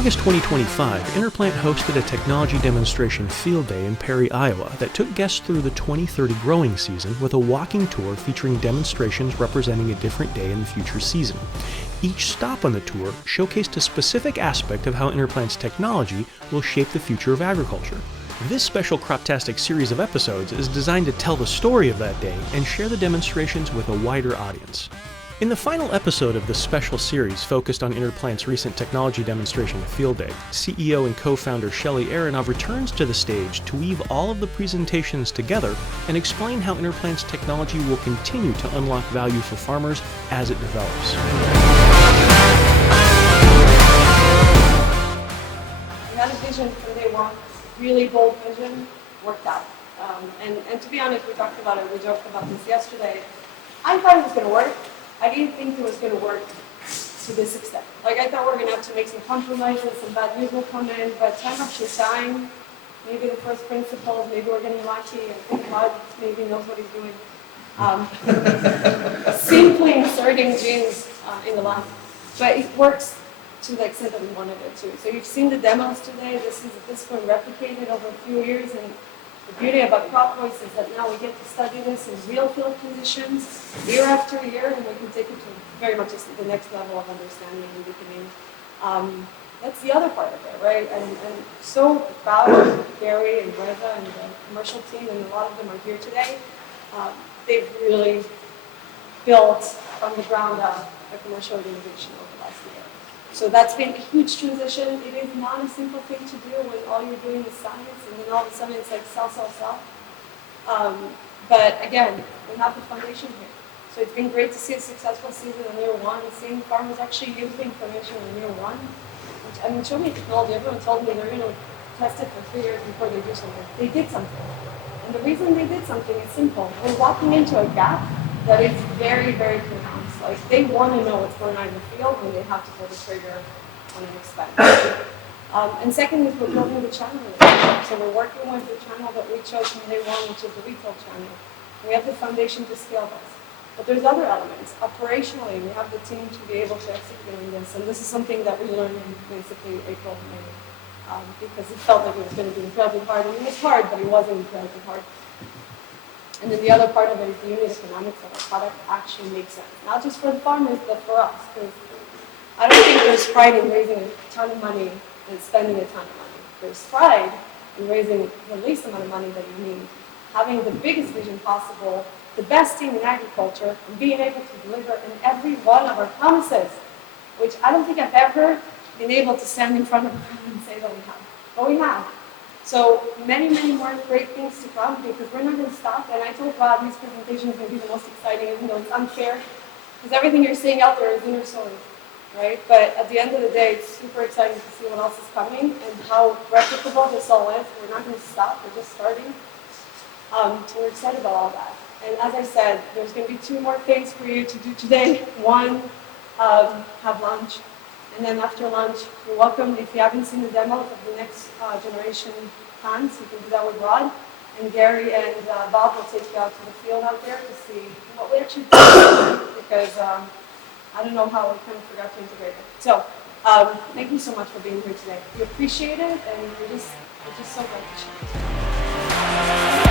August 2025, InnerPlant hosted a technology demonstration field day in Perry, Iowa that took guests through the 2030 growing season with a walking tour featuring demonstrations representing a different day in the future season. Each stop on the tour showcased a specific aspect of how InnerPlant's technology will shape the future of agriculture. This special Croptastic series of episodes is designed to tell the story of that day and share the demonstrations with a wider audience. In the final episode of this special series focused on InnerPlant's recent technology demonstration field day, CEO and co-founder Shelly Aronov returns to the stage to weave all of the presentations together and explain how InnerPlant's technology will continue to unlock value for farmers as it develops. We had a vision from day one, really bold vision, worked out. And to be honest, we talked about it, we joked about this yesterday. I thought it was going to work. I didn't think it was going to work to this extent. Like, I thought we were going to have to make some compromises, some bad news will come in, but time after time, maybe the first principles, maybe we're getting lucky, and thank God maybe knows what he's doing. Simply inserting genes in the lab. But it works to the extent that we wanted it to. So you've seen the demos today. This is at this point replicated over a few years, and the beauty about Crop Voice is that now we get to study this in real field conditions, year after year, and we can take it to very much the next level of understanding and deepening. That's the other part of it, right? And so proud of Gary and Reza and the commercial team, and a lot of them are here today. They've really built from the ground up a commercial organization over the last year. So that's been a huge transition. It is not a simple thing to do when all you're doing is science, and then all of a sudden it's like sell. But again, we have the foundation here. So it's been great to see a successful season in year one, and seeing farmers actually use the information in year one. I mean, show me technology. Everyone told me they're going to test it for 3 years before they do something. They did something. And the reason they did something is simple. We're walking into a gap that is very, very pronounced. Like, they want to know what's going on in the field when they have to pull the trigger on an expense. And second is we're building the channel. So we're working with the channel that we chose from day one, which is the retail channel. We have the foundation to scale this. But there's other elements. Operationally, we have the team to be able to execute on this. And this is something that we learned in basically April and May. Because it felt like it was going to be incredibly hard. I mean, it's hard, but it wasn't incredibly hard. And then the other part of it is the unit economics of our product actually makes sense. Not just for the farmers, but for us. Because I don't think there's pride in raising a ton of money and spending a ton of money. There's pride in raising the least amount of money that you need, having the biggest vision possible, the best team in agriculture, and being able to deliver in every one of our promises, which I don't think I've ever been able to stand in front of them and say that we have. But we have. So many, many more great things to come, because we're not going to stop. And I told Rod these presentations are going to be the most exciting, even though it's unfair, because everything you're seeing out there is inner story, right? But at the end of the day, it's super exciting to see what else is coming and how replicable this all is. We're not going to stop. We're just starting. So we're excited about all that. And as I said, there's going to be 2 more things for you to do today. One, have lunch. And then after lunch, you're welcome, if you haven't seen the demos of the next generation plants, you can do that with Rod. And Gary and Bob will take you out to the field out there to see what we actually do, because I don't know how we kind of forgot to integrate it. So thank you so much for being here today. We appreciate it, and we're just so glad to share it.